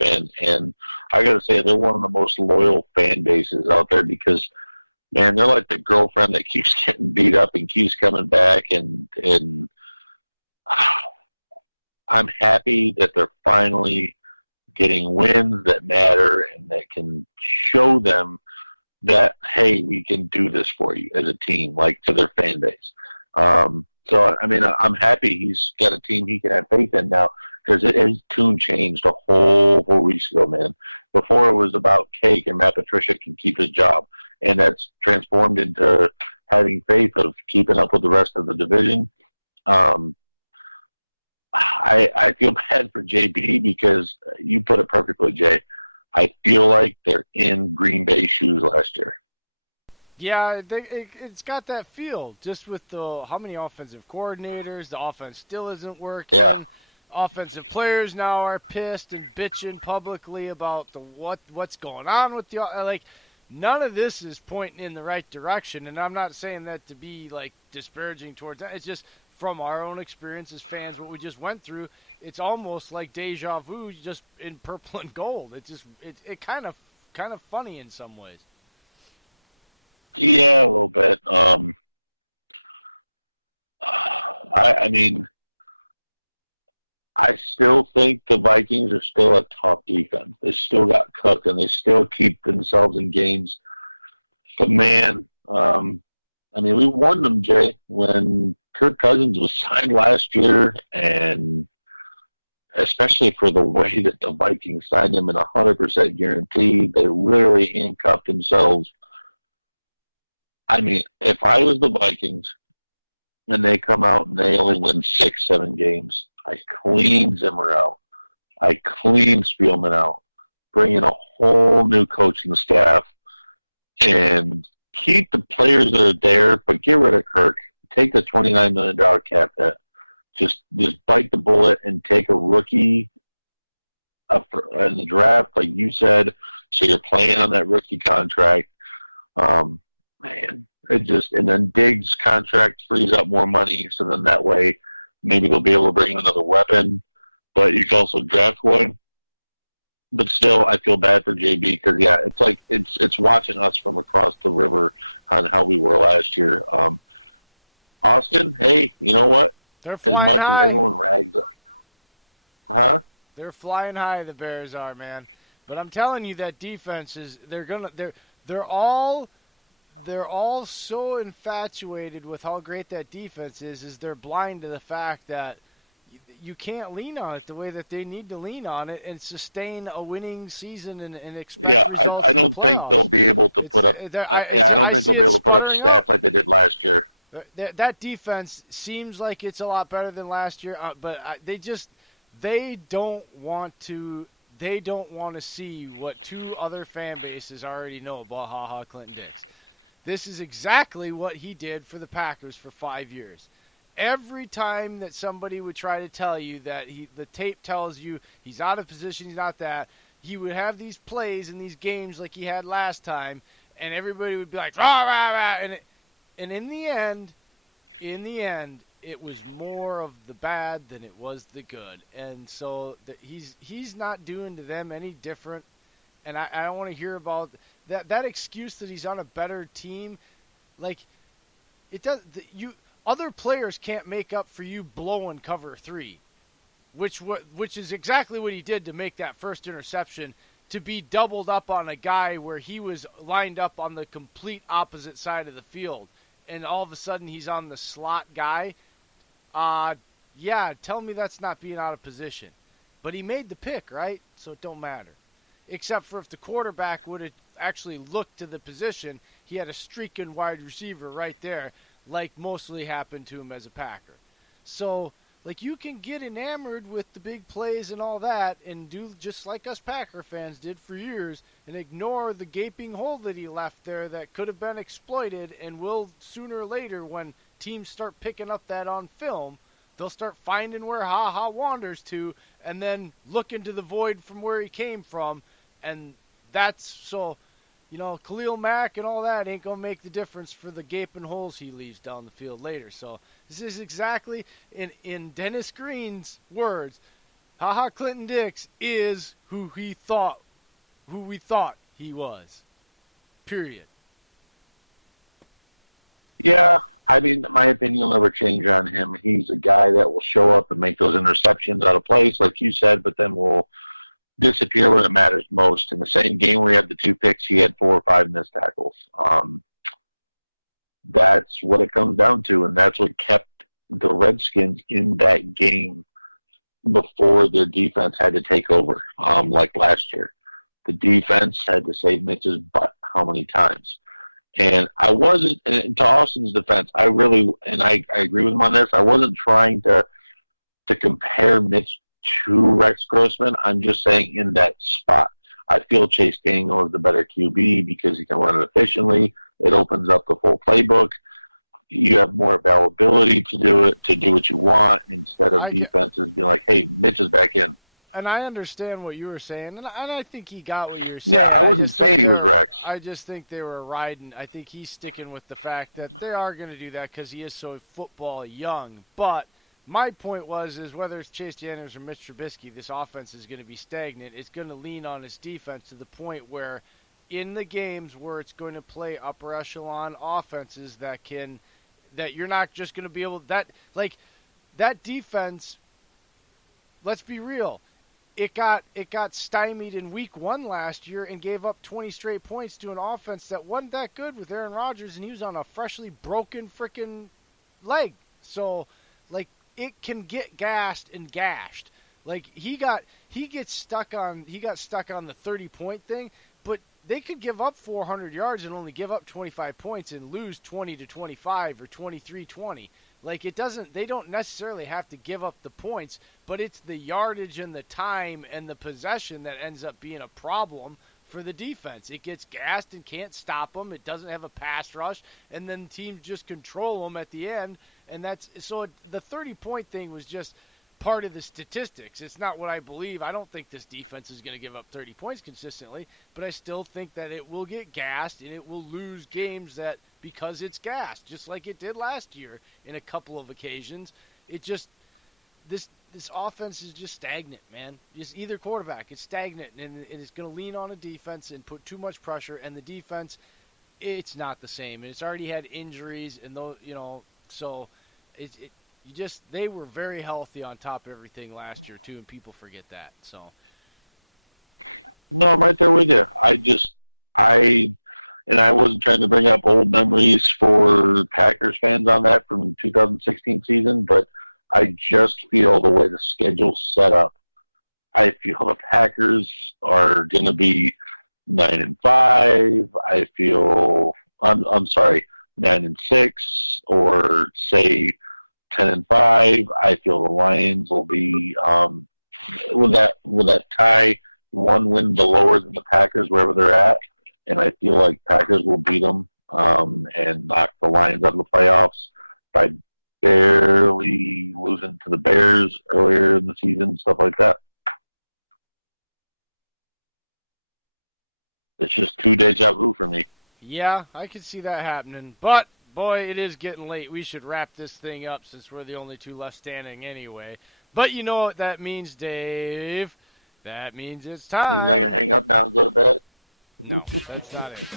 And I got to say, they're one of the most loyal fan bases out there because, man, they're like the girlfriend that keeps getting beat up and keeps coming back. And I'm happy that they're finally getting wins that matter and that can show them that, hey, we can do this for you as a team, like to their fan base. So, I mean, I'm happy he's got a team he can have faith in now because his tune changed a whole 4 weeks ago, man. Before it was about cake and Matt Patricia can keep his job, and that's transformed into having faith of keeping up with the rest of the division. I feel bad for JB because you put it perfectly, Jay. I feel like they're in Green Bay shoes last year. Yeah, it's got that feel just with how many offensive coordinators. The offense still isn't working. Yeah. Offensive players now are pissed and bitching publicly about what's going on with the none of this is pointing in the right direction. And I'm not saying that to be like disparaging towards that. It's just from our own experience as fans, what we just went through. It's almost like deja vu, just in purple and gold. It kind of funny in some ways. Yeah, a little bit. I mean, I still think the Vikings are still a tough defense. They still got cooked, and they still keep themselves in games. But, man, I mean, we won them, Jay, when Kirk Cousins was signed last year, and especially for the way that the Vikings signed him in 100% guarantee. They literally handcuffed themselves. I mean, if I was the Vikings and they come out and they only win 6-7 games, I clean Zimmer out. I clean Spielman out. Bring in a whole new coaching staff and keep the players that are there, but get rid of Kirk. Take the $29 million cap hit. Just bite the bullet and take a rookie in the draft, like you said, so you're playing on that rookie contract. Man, and then Diggs' contract frees up more money, so then that way maybe they'll be able to bring in another weapon, but you can also draft one. But still, I feel bad for JB because, yeah, it's like it's watching us from across the river on how we were last year. Austin, hey, you know what? They're flying as much high. As everyone rags up. Huh? They're flying high, the Bears are, man. But I'm telling you, that defense is they're all so infatuated with how great that defense is they're blind to the fact that you can't lean on it the way that they need to lean on it and sustain a winning season and expect results. I don't think they'll be able to put up. I don't think they'll be able to put up stats like they did last year. That defense seems like it's a lot better than last year, but they don't want to see what two other fan bases already know about Ha Clinton Dix. This is exactly what he did for the Packers for 5 years. Every time that somebody would try to tell you that the tape tells you he's out of position, he's not that, he would have these plays in these games like he had last time, and everybody would be like, rah, rah, rah, and in the end, it was more of the bad than it was the good. And so he's not doing to them any different. And I don't want to hear about that excuse that he's on a better team. Like, it does. Other players can't make up for you blowing cover 3, which is exactly what he did to make that first interception, to be doubled up on a guy where he was lined up on the complete opposite side of the field. And all of a sudden he's on the slot guy. Yeah, tell me that's not being out of position. But he made the pick, right? So it don't matter. Except for if the quarterback would have actually looked to the position, he had a streaking wide receiver right there, like mostly happened to him as a Packer. So, like, you can get enamored with the big plays and all that and do just like us Packer fans did for years and ignore the gaping hole that he left there that could have been exploited and will sooner or later, when teams start picking up that on film, they'll start finding where Ha wanders to and then look into the void from where he came from. And that's so, Khalil Mack and all that ain't going to make the difference for the gaping holes he leaves down the field later. So this is exactly, in Dennis Green's words, Ha Clinton Dix is who we thought he was. Period. Yeah, I mean, my opinion will never change on him. He's a guy that will show up and make those interceptions out of place, like you said, but then will disappear when it matters most. In the same game where he had the 2 picks, he had 4 or 5 missed tackles. That's what it comes down to, and that's what kept the Redskins in that game before their defense had to take over, like last year. The defense had to save Mitch's butt how many times. And I wasn't, and to Austin's defense, I really, and I agree with him on this, I wasn't trying to compare Mitch to Rex Grossman. I'm just saying in that spot. I feel Chase Daniel is the better QB because he can run it efficiently. It opens up the full playbook. You have more availability to do it, to do what you want, instead of defenses being like, hey, Mitch is back in. And I understand what you were saying, and I think he got what you were saying. Yeah, I wasn't saying he was Rex. I just think they were riding. I think he's sticking with the fact that they are going to do that because he is so football young. But my point is whether it's Chase Daniels or Mitch Trubisky, this offense is going to be stagnant. It's going to lean on its defense to the point where in the games where it's going to play upper echelon offenses that you're not just going to be able that defense, let's be real. It got stymied in week 1 last year and gave up 20 straight points to an offense that wasn't that good with Aaron Rodgers, and he was on a freshly broken freaking leg. So, it can get gassed and gashed. He got stuck on the 30-point thing, but they could give up 400 yards and only give up 25 points and lose 20-25 or 23-20. They don't necessarily have to give up the points, but it's the yardage and the time and the possession that ends up being a problem for the defense. It gets gassed and can't stop them. It doesn't have a pass rush, and then teams just control them at the end. And the 30-point thing was just part of the statistics. It's not what I believe. I don't think this defense is going to give up 30 points consistently, but I still think that it will get gassed and it will lose games because it's gassed, just like it did last year in a couple of occasions. This offense is just stagnant, man. Just either quarterback, it's stagnant, and it's going to lean on a defense and put too much pressure, and the defense, it's not the same, and it's already had injuries, and so they were very healthy on top of everything last year too, and people forget that. So, no, I'm right there with you. I wasn't trying to bring up old memories for Packers fans on that from 2016 season, but I just feel the way the schedule's set up, I feel the Packers are going to be 9-5. I feel, I'm sorry, 9-6, or say 10-5. I feel the Lions will be with that tie, 1 win lower than the Packers wherever they're at, and I feel like Packers will beat them and knock the Lions out of the playoffs by barely losing to the Bears earlier in the season, stuff like that. It's just too deja vu for me. Yeah, I could see that happening. But, boy, it is getting late. We should wrap this thing up since we're the only 2 left standing anyway. But you know what that means, Dave. That means it's time. You're not going to hang up now and go to bed? No, that's not it.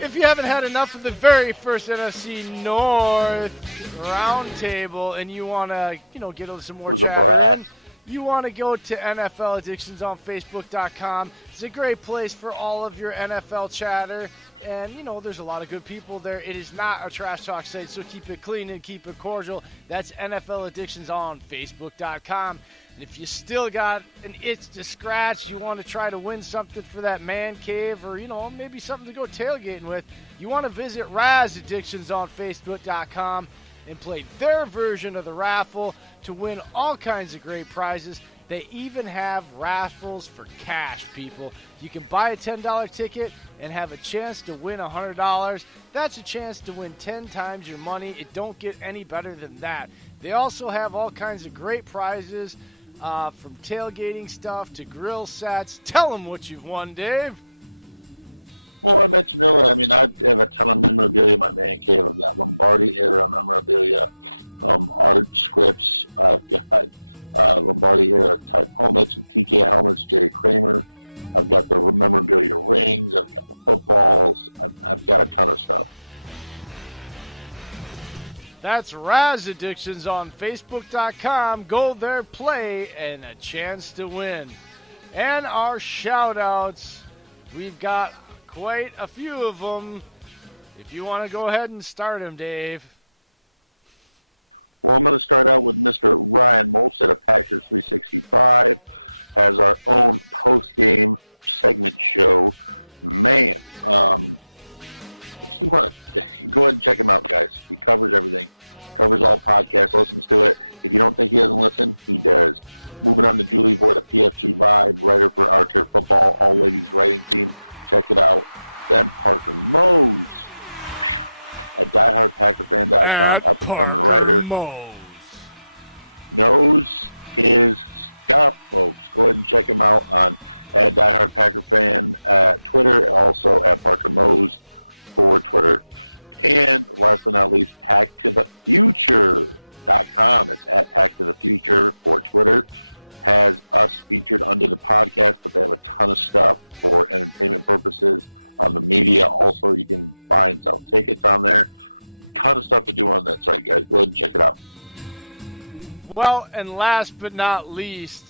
If you haven't had enough of the very first NFC North roundtable and you want to, get some more chat, you want to go to NFL Addictions on Facebook.com. It's a great place for all of your NFL chatter. And, there's a lot of good people there. It is not a trash talk site, so keep it clean and keep it cordial. That's NFL Addictions on Facebook.com. And if you still got an itch to scratch, you want to try to win something for that man cave or, maybe something to go tailgating with, you want to visit Raz Addictions on Facebook.com and play their version of the raffle to win all kinds of great prizes. They even have raffles for cash, people. You can buy a $10 ticket and have a chance to win $100. That's a chance to win 10 times your money. It don't get any better than that. They also have all kinds of great prizes from tailgating stuff to grill sets. Tell them what you've won, Dave. Well, I mentioned earlier, I have a ton of memorabilia in my man cave. I've got Lombardi era memorabilia, art scripts. I've got Lombardi era type helmets and TK helmets, Jerry Kramer. I've got the memorabilia rings. I've got the footballs. I've got a ton of stuff. That's Raz Addictions on Facebook.com. Go there, play, and a chance to win. And our shout-outs, we've got quite a few of them. If you want to go ahead and start them, Dave. Well, I'm going to start out with Mr. Ryan Moltz at Packers 365. Has our own post-game segment show. Man, if you want to, go ahead and check him out, guys. He covers everything. Covers all podcasts, listens to it. If you don't think he doesn't listen, he does. Moving on to Julie Voigt at PFG Live, writer for Archer Football, All Ladies Writing Team. Check it out. Then Parker Mose at DieHardPackerFan.com, up-and-coming writer. Knows his stuff, folks. Go ahead and check him out on at Diehard Packer Fan at Twitter, and also at Parker Mose for Twitter. And last but not least, PackToTheFuture.com. It's at PackToTheFuture for Twitter. Has us featured under the podcast, but they have a ton of stuff for entertainment purposes on the media. Also, you can buy and sell tickets on there. Ton of stuff to do on that site, guys. Go ahead and check it out. Well, and last but not least,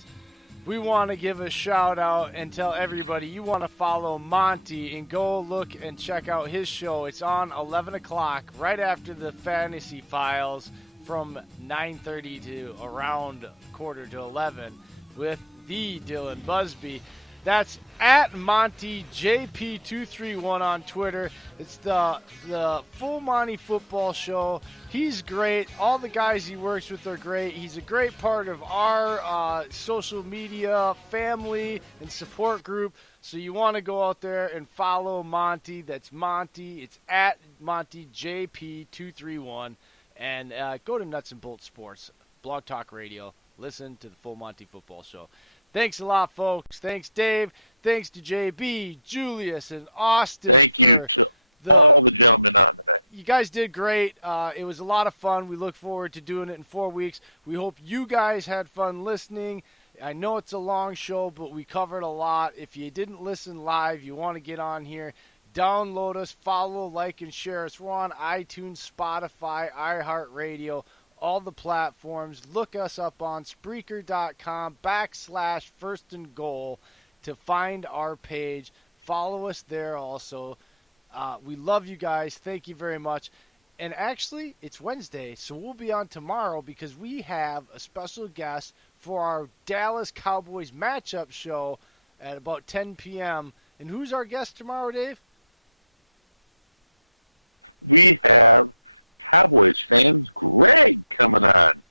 we want to give a shout out and tell everybody you want to follow Monty and go look and check out his show. It's on 11 o'clock right after the Fantasy Files from 9:30 to around quarter to 11 with the Dylan Busby. That's at MontyJP231 on Twitter. It's the Full Monty Football Show. He's great. All the guys he works with are great. He's a great part of our social media family and support group. So you want to go out there and follow Monty. That's Monty. It's at MontyJP231. And go to Nuts and Bolts Sports, Blog Talk Radio. Listen to the Full Monty Football Show. Thanks a lot, folks. Thanks, Dave. Thanks to JB, Julius, and Austin. Thank you to all the gentlemen on today. You guys did great. It was a lot of fun. We look forward to doing it in 4 weeks. We hope you guys had fun listening. I know it's a long show, but we covered a lot. If you didn't listen live, you want to get on here, download us, follow, like, and share us. We're on iTunes, Spotify, iHeartRadio, all the platforms. Look us up on Spreaker.com/First and Goal to find our page. Follow us there also. We love you guys. Thank you very much. And actually, it's Wednesday, so we'll be on tomorrow because we have a special guest for our Dallas Cowboys matchup show at about 10 p.m. And who's our guest tomorrow, Dave? We have Cowboys fans, Greg, coming on.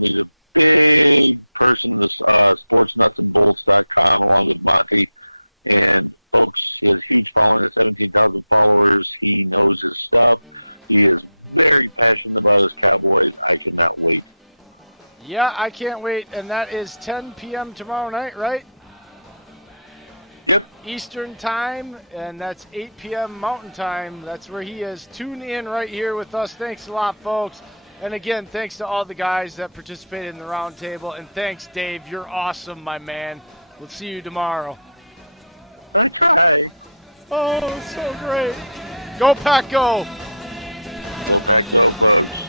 He's a big person in the sportsnutsandbolts.com along with Monty. And, folks, he has a huge following of 17,000 followers. He knows his stuff. He is very passionate about his Cowboys. I cannot wait. Yeah, I can't wait. And that is 10 p.m. tomorrow night, right? Yep. Eastern time, and that's 8 p.m. Mountain time. That's where he is. Tune in right here with us. Thanks a lot, folks. And again, thanks to all the guys that participated in the round table. And thanks, Dave. You're awesome, my man. We'll see you tomorrow. I try. Oh, it's so great. Go Pack Go. Go Pack Go, folks.